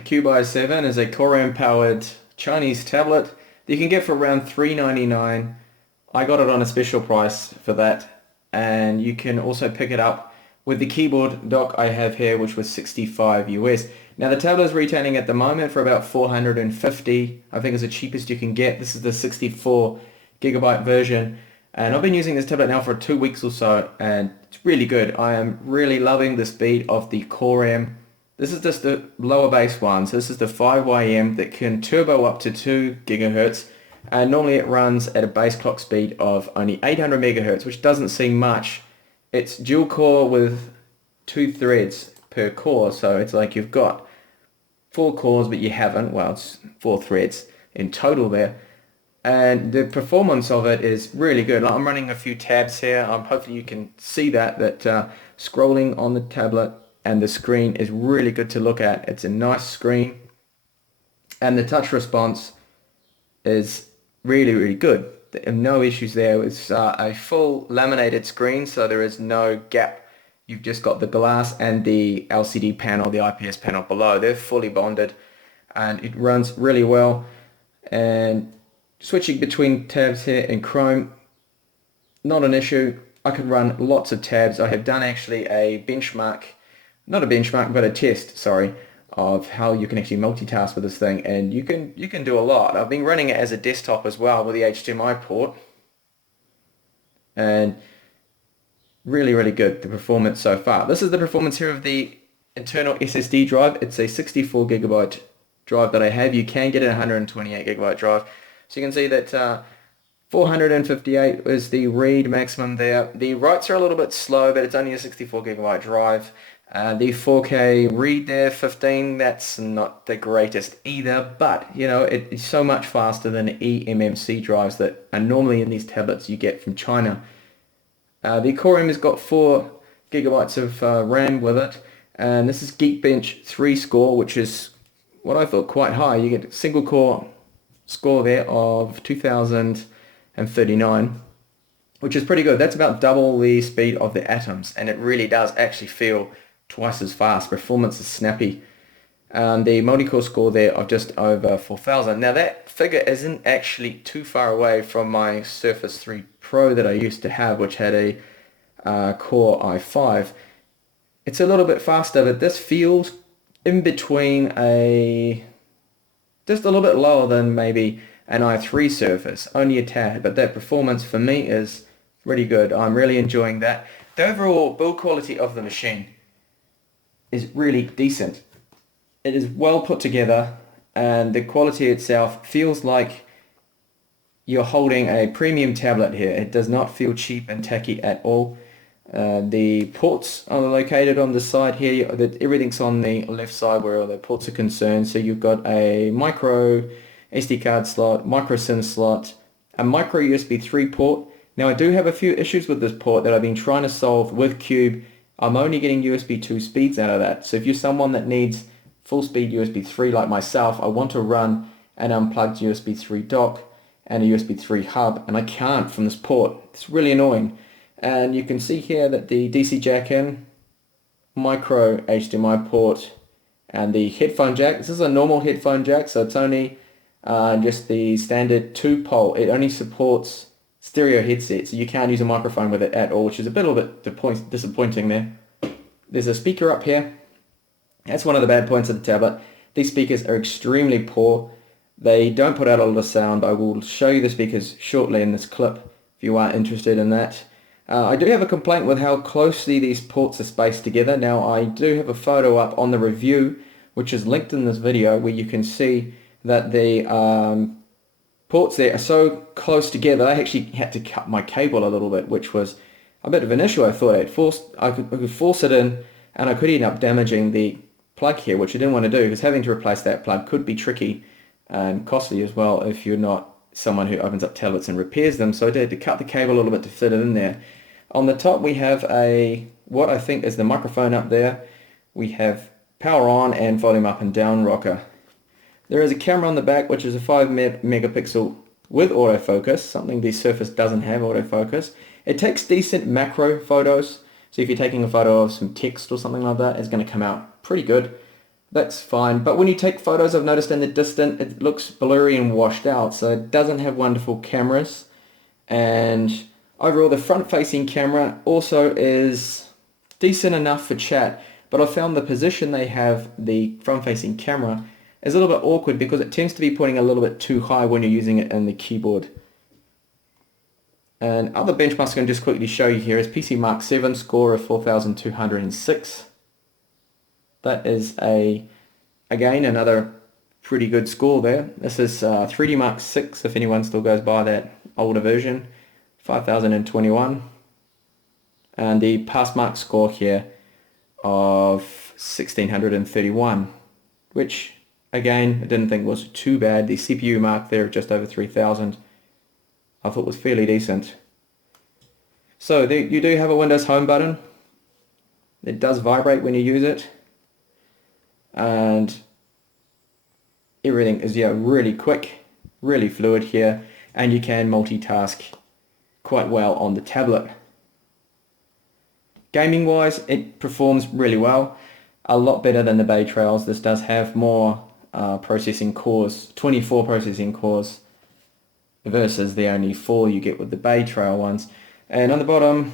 The Cube i7 is a Core M powered Chinese tablet that you can get for around $3.99. I got it on a special price for that, and you can also pick it up with the keyboard dock I have here, which was 65 US. Now the tablet is retailing at the moment for about 450. I think is the cheapest you can get. This is the 64 gigabyte version, and I've been using this tablet now for 2 weeks or so, and it's really good. I am really loving the speed of the Core M. This is just the lower base one, so this is the 5YM that can turbo up to 2 gigahertz, and normally it runs at a base clock speed of only 800 megahertz, which doesn't seem much. It's dual core with 2 threads per core, so it's like you've got 4 cores but you haven't. Well, it's 4 threads in total there, and the performance of it is really good. I'm running a few tabs here. Hopefully you can see that scrolling on the tablet and the screen is really good to look at. It's a nice screen, and the touch response is really good. There are no issues there. It's a full laminated screen, so there is no gap. You've just got the glass and the LCD panel, the IPS panel below. They're fully bonded, and it runs really well. And switching between tabs here in Chrome, not an issue. I can run lots of tabs. I have done actually a benchmark, not a benchmark, but a test, sorry, of how you can actually multitask with this thing, and you can do a lot. I've been running it as a desktop as well with the HDMI port, and really good, the performance so far. This is the performance here of the internal SSD drive. It's a 64 gigabyte drive that I have. You can get a 128 gigabyte drive, so you can see that 458 is the read maximum there. The writes are a little bit slow, but it's only a 64 gigabyte drive. The 4K read there, 15, that's not the greatest either, but you know, it's so much faster than eMMC drives that are normally in these tablets you get from China. The Core M has got 4 gigabytes of RAM with it, and this is Geekbench 3 score, which is what I thought quite high. You get a single core score there of 2039, which is pretty good. That's about double the speed of the Atoms, and it really does actually feel twice as fast. Performance is snappy. The multi-core score there of just over 4,000. Now that figure isn't actually too far away from my Surface 3 Pro that I used to have, which had a Core i5. It's a little bit faster, but this feels in between just a little bit lower than maybe an i3 Surface, only a tad, but that performance for me is really good. I'm really enjoying that. The overall build quality of the machine is really decent. It is well put together, and the quality itself feels like you're holding a premium tablet here. It does not feel cheap and tacky at all. The ports are located on the side here. Everything's on the left side where all the ports are concerned. So you've got a micro SD card slot, micro SIM slot, a micro USB 3 port. Now I do have a few issues with this port that I've been trying to solve with Cube. I'm only getting USB 2 speeds out of that. So if you're someone that needs full speed USB 3 like myself, I want to run an unplugged USB 3 dock and a USB 3 hub, and I can't from this port. It's really annoying. And you can see here that the DC jack in, micro HDMI port, and the headphone jack. This is a normal headphone jack, so it's only just the standard 2-pole. It only supports stereo headset, so you can't use a microphone with it at all, which is a little bit disappointing there. There's a speaker up here. That's one of the bad points of the tablet. These speakers are extremely poor. They don't put out a lot of sound. I will show you the speakers shortly in this clip if you are interested in that. I do have a complaint with how closely these ports are spaced together. Now I do have a photo up on the review, which is linked in this video, where you can see that the ports there are so close together. I actually had to cut my cable a little bit, which was a bit of an issue. I thought I could force it in, and I could end up damaging the plug here, which I didn't want to do, because having to replace that plug could be tricky and costly as well if you're not someone who opens up tablets and repairs them. So I had to cut the cable a little bit to fit it in there. On the top we have what I think is the microphone up there. We have power on and volume up and down rocker. There is a camera on the back, which is a 5 megapixel with autofocus, something the Surface doesn't have, autofocus. It takes decent macro photos, so if you're taking a photo of some text or something like that, it's going to come out pretty good. That's fine. But when you take photos, I've noticed in the distant, it looks blurry and washed out. So it doesn't have wonderful cameras. And overall, the front-facing camera also is decent enough for chat. But I found the position they have the front-facing camera is a little bit awkward because it tends to be pointing a little bit too high when you're using it in the keyboard. And other benchmarks I can just quickly show you here is PC Mark 7 score of 4,206. That is again another pretty good score there. This is 3D Mark 6 if anyone still goes by that older version, 5,021. And the Pass Mark score here of 1,631, which again I didn't think was too bad. The CPU mark there of just over 3,000 I thought was fairly decent. So you do have a Windows Home button. It does vibrate when you use it. And everything is really quick, really fluid here, and you can multitask quite well on the tablet. Gaming wise, it performs really well, a lot better than the Bay Trails. This does have more processing cores, 24 processing cores versus the only 4 you get with the Bay Trail ones. And on the bottom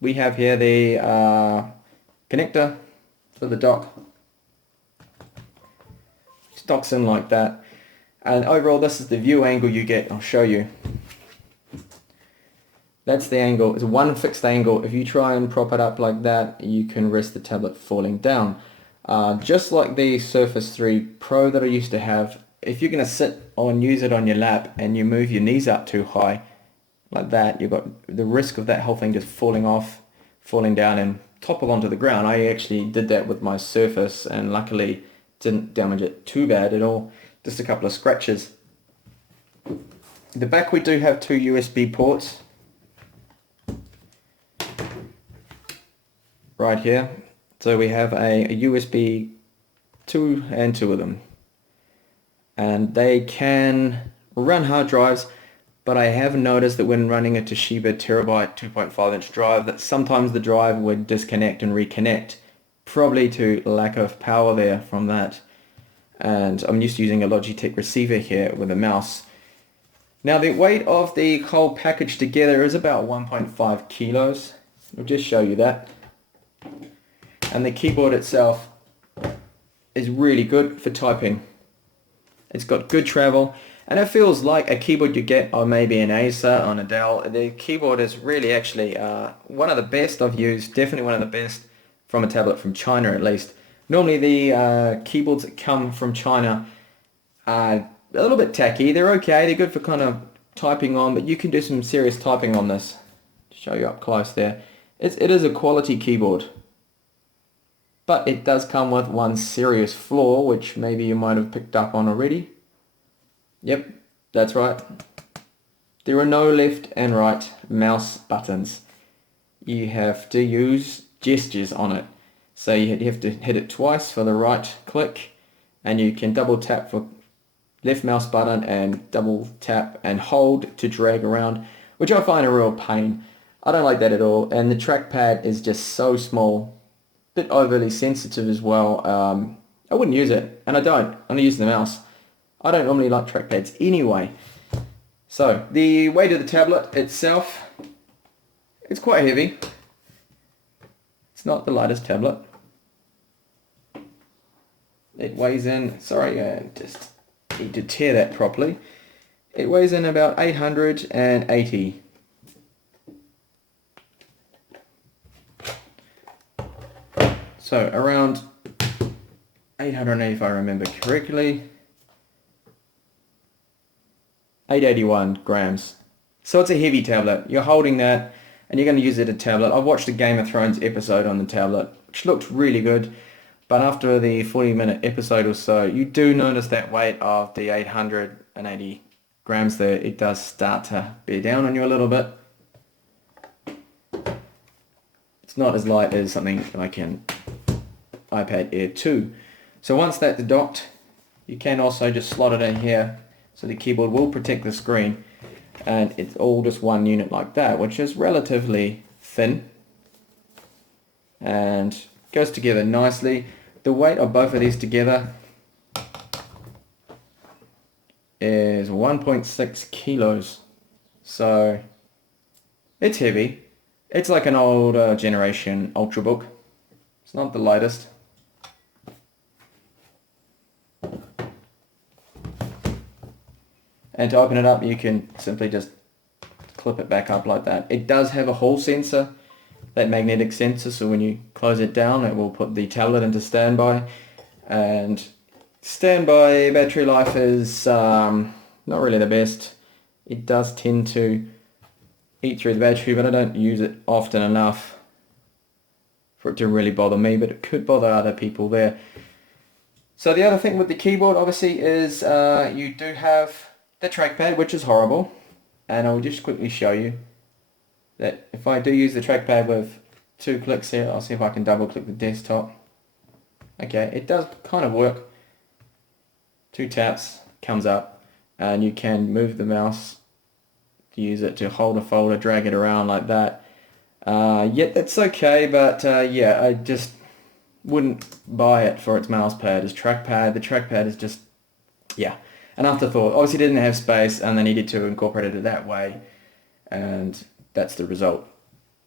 we have here the connector for the dock. It docks in like that, and overall this is the view angle you get. I'll show you. That's the angle. It's one fixed angle. If you try and prop it up like that, you can risk the tablet falling down. Just like the Surface 3 Pro that I used to have, if you're going to sit and use it on your lap and you move your knees up too high like that, you've got the risk of that whole thing just falling off, falling down and topple onto the ground. I actually did that with my Surface and luckily didn't damage it too bad at all, just a couple of scratches. The back we do have 2 USB ports right here. So we have a USB 2 and 2 of them, and they can run hard drives, but I have noticed that when running a Toshiba terabyte 2.5 inch drive that sometimes the drive would disconnect and reconnect, probably to lack of power there from that. And I'm used to using a Logitech receiver here with a mouse. Now the weight of the whole package together is about 1.5 kilos. I'll just show you that. And the keyboard itself is really good for typing. It's got good travel, and it feels like a keyboard you get on maybe an Acer, on a Dell. The keyboard is really actually one of the best I've used, definitely one of the best from a tablet from China at least. Normally the keyboards that come from China are a little bit tacky. They're okay, they're good for kind of typing on, but you can do some serious typing on this. Show you up close there. It is a quality keyboard. But it does come with one serious flaw, which maybe you might have picked up on already. Yep, that's right. There are no left and right mouse buttons. You have to use gestures on it. So you have to hit it twice for the right click, and you can double tap for left mouse button and double tap and hold to drag around, which I find a real pain. I don't like that at all, and the trackpad is just so small. Bit overly sensitive as well. I wouldn't use it, and I don't. I only use the mouse. I don't normally like trackpads anyway. So the weight of the tablet itself, it's quite heavy. It's not the lightest tablet. It weighs in, sorry, I just need to tear that properly. It weighs in about 880. So around 880 if I remember correctly. 881 grams. So it's a heavy tablet. You're holding that and you're going to use it as a tablet. I've watched a Game of Thrones episode on the tablet, which looked really good. But after the 40-minute episode or so, you do notice that weight of the 880 grams there. It does start to bear down on you a little bit. It's not as light as something like an iPad Air 2. So once that's docked, you can also just slot it in here, so the keyboard will protect the screen, and it's all just one unit like that, which is relatively thin and goes together nicely. the weight of both of these together is 1.6 kilos. So it's heavy. It's like an older generation Ultrabook. It's not the lightest. And to open it up, you can simply just clip it back up like that. It does have a hall sensor, that magnetic sensor, so when you close it down, it will put the tablet into standby. And standby battery life is not really the best. It does tend to eat through the battery, but I don't use it often enough for it to really bother me, but it could bother other people there. So the other thing with the keyboard obviously is you do have the trackpad, which is horrible, and I'll just quickly show you that if I do use the trackpad with 2 clicks here, I'll see if I can double click the desktop. Okay, it does kind of work. 2 taps, comes up, and you can move the mouse to use it to hold a folder, drag it around like that. Yeah, that's okay, but yeah, I just wouldn't buy it for its mouse pad. Its trackpad, the trackpad is just, yeah, an afterthought. Obviously didn't have space and they needed to incorporate it that way, and that's the result.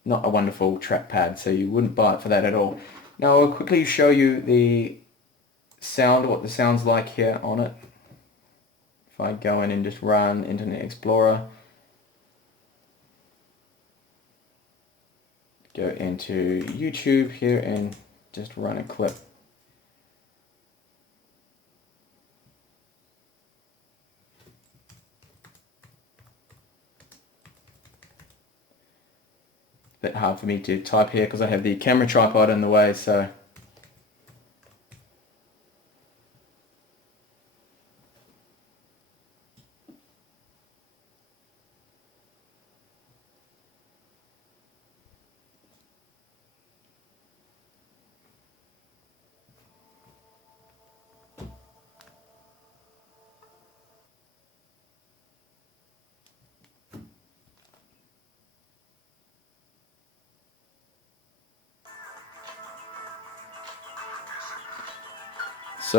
Not a wonderful trackpad, so you wouldn't buy it for that at all. Now I'll quickly show you the sound, what the sound's like here on it. If I go in and just run Internet Explorer, go into YouTube here and just run a clip. Bit hard for me to type here because I have the camera tripod in the way, so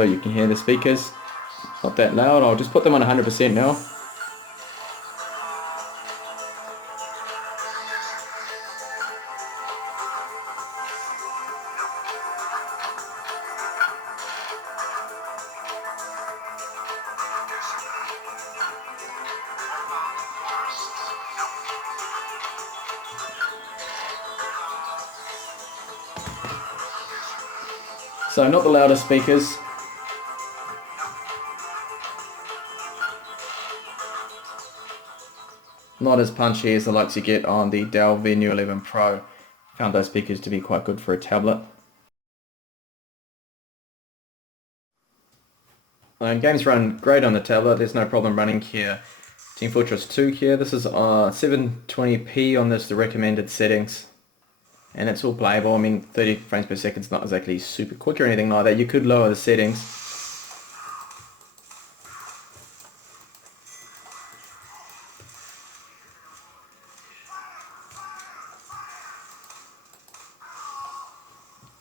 you can hear the speakers. Not that loud. I'll just put them on 100% now. So not the loudest speakers. Not as punchy as the likes you get on the Dell Venue 11 Pro. Found those speakers to be quite good for a tablet. Games run great on the tablet. There's no problem running here. Team Fortress 2 here. This is 720p on this, the recommended settings. And it's all playable. I mean, 30 frames per second is not exactly super quick or anything like that. You could lower the settings.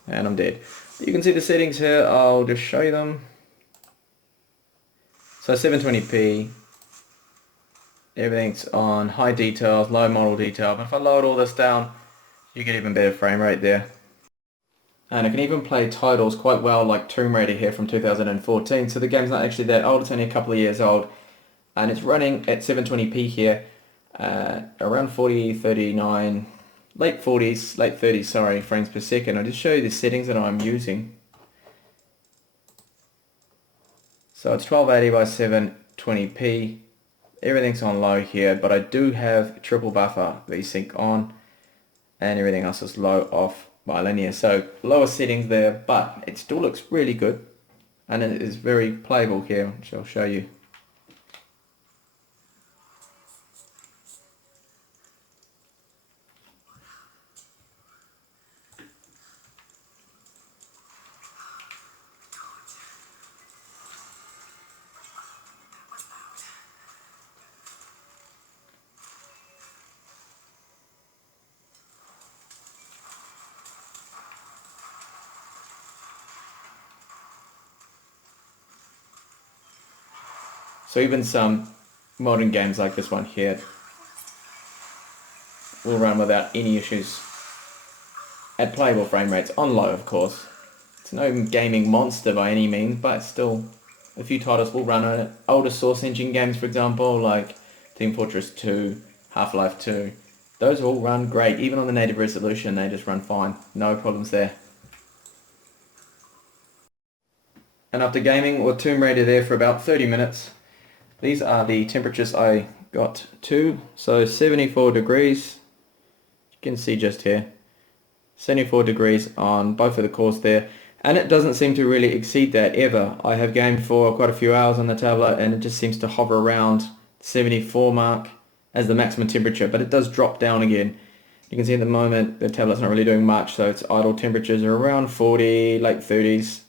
And I'm dead. You can see the settings here. I'll just show you them. So 720p. Everything's on high details, low model detail. But if I load all this down, you get even better frame rate there. And I can even play titles quite well, like Tomb Raider here from 2014. So the game's not actually that old, it's only a couple of years old. And it's running at 720p here, around 40, 39, late 40s, late 30s, sorry, frames per second. I'll just show you the settings that I'm using. So it's 1280 by 720p. Everything's on low here, but I do have triple buffer VSync on, and everything else is low off by linear. So lower settings there, but it still looks really good, and it is very playable here, which I'll show you. So even some modern games like this one here will run without any issues at playable frame rates, on low of course. It's no gaming monster by any means, but still a few titles will run on it. Older Source Engine games, for example, like Team Fortress 2, Half-Life 2, those all run great. Even on the native resolution, they just run fine. No problems there. And after gaming with Tomb Raider there for about 30 minutes, these are the temperatures I got to. So 74 degrees, you can see just here. 74 degrees on both of the cores there. And it doesn't seem to really exceed that ever. I have gamed for quite a few hours on the tablet and it just seems to hover around 74 mark as the maximum temperature, but it does drop down again. You can see at the moment the tablet's not really doing much, so its idle temperatures are around 40, late 30s.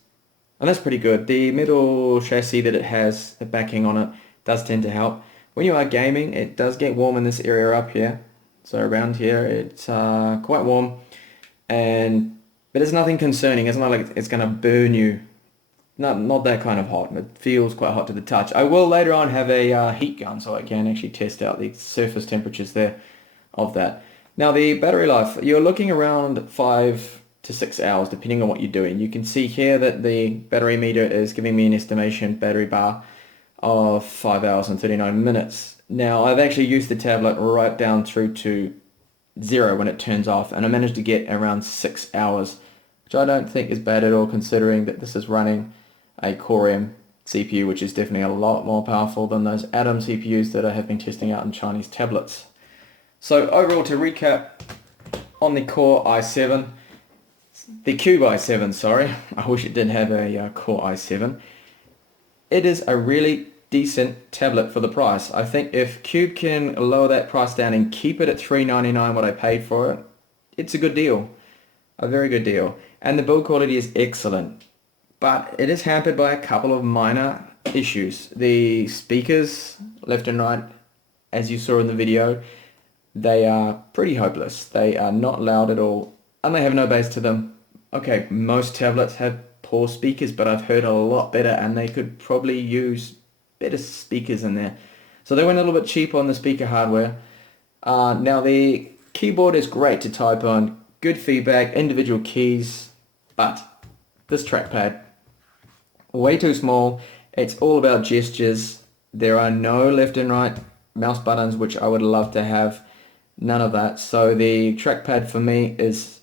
And that's pretty good. The metal chassis that it has, the backing on it, does tend to help. When you are gaming, it does get warm in this area up here. So around here, it's quite warm. But it's nothing concerning. It's not like it's going to burn you. Not that kind of hot. It feels quite hot to the touch. I will later on have a heat gun so I can actually test out the surface temperatures there of that. Now the battery life, you're looking around 5 to 6 hours depending on what you're doing. You can see here that the battery meter is giving me an estimation battery bar of 5 hours and 39 minutes. Now I've actually used the tablet right down through to 0 when it turns off, and I managed to get around 6 hours, which I don't think is bad at all considering that this is running a Core M CPU, which is definitely a lot more powerful than those Atom CPUs that I have been testing out in Chinese tablets. So overall, to recap on the Core i7, the Cube i7, sorry, I wish it did have a Core i7. It is a really decent tablet for the price. I think if Cube can lower that price down and keep it at $399 what I paid for it, it's a good deal. A very good deal. And the build quality is excellent. But it is hampered by a couple of minor issues. The speakers, left and right, as you saw in the video, they are pretty hopeless. They are not loud at all, and they have no bass to them. Okay, most tablets have poor speakers, but I've heard a lot better, and they could probably use better speakers in there. So they went a little bit cheap on the speaker hardware. Now the keyboard is great to type on, good feedback, individual keys, but this trackpad, way too small. It's all about gestures. There are no left and right mouse buttons, which I would love to have. None of that. So the trackpad for me is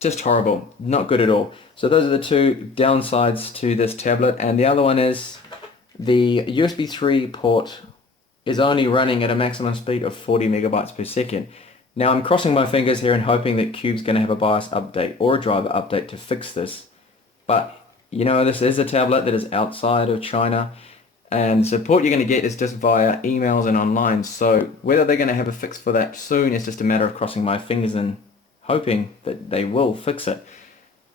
just horrible. Not good at all. So those are the two downsides to this tablet. And the other one is the USB 3 port is only running at a maximum speed of 40 megabytes per second. Now I'm crossing my fingers here and hoping that Cube's going to have a BIOS update or a driver update to fix this. But you know, this is a tablet that is outside of China, and support you're going to get is just via emails and online. So whether they're going to have a fix for that soon is just a matter of crossing my fingers and hoping that they will fix it.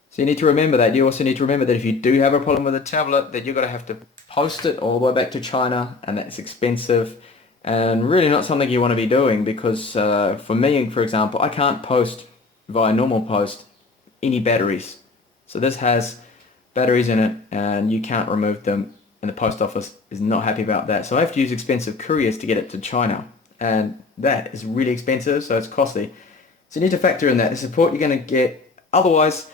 So you need to remember that. You also need to remember that if you do have a problem with a tablet, that you're going to have to post it all the way back to China, and that's expensive and really not something you want to be doing, because for me, for example, I can't post via normal post any batteries. So this has batteries in it and you can't remove them, and the post office is not happy about that. So I have to use expensive couriers to get it to China, and that is really expensive, so it's costly. So you need to factor in that, the support you're going to get. Otherwise,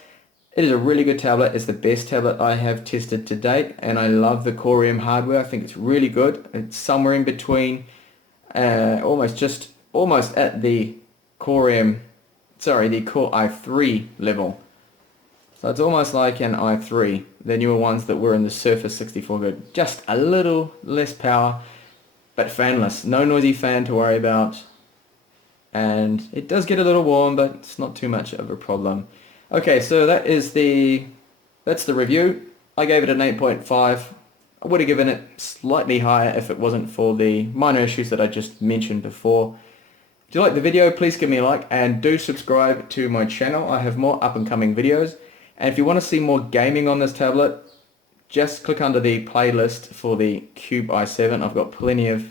it is a really good tablet. It's the best tablet I have tested to date, and I love the Core M hardware. I think it's really good. It's somewhere in between, almost at the Core i3 level. So it's almost like an i3, the newer ones that were in the Surface 64-bit. Just a little less power, but fanless. No noisy fan to worry about. And it does get a little warm, but it's not too much of a problem. Okay, so that's the review. I gave it an 8.5. I would have given it slightly higher if it wasn't for the minor issues that I just mentioned before. If you like the video, please give me a like, and do subscribe to my channel. I have more up and coming videos. And if you want to see more gaming on this tablet, just click under the playlist for the Cube i7. I've got plenty of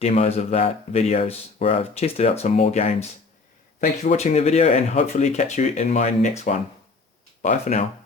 demos of that, videos where I've tested out some more games. Thank you for watching the video, and hopefully catch you in my next one. Bye for now.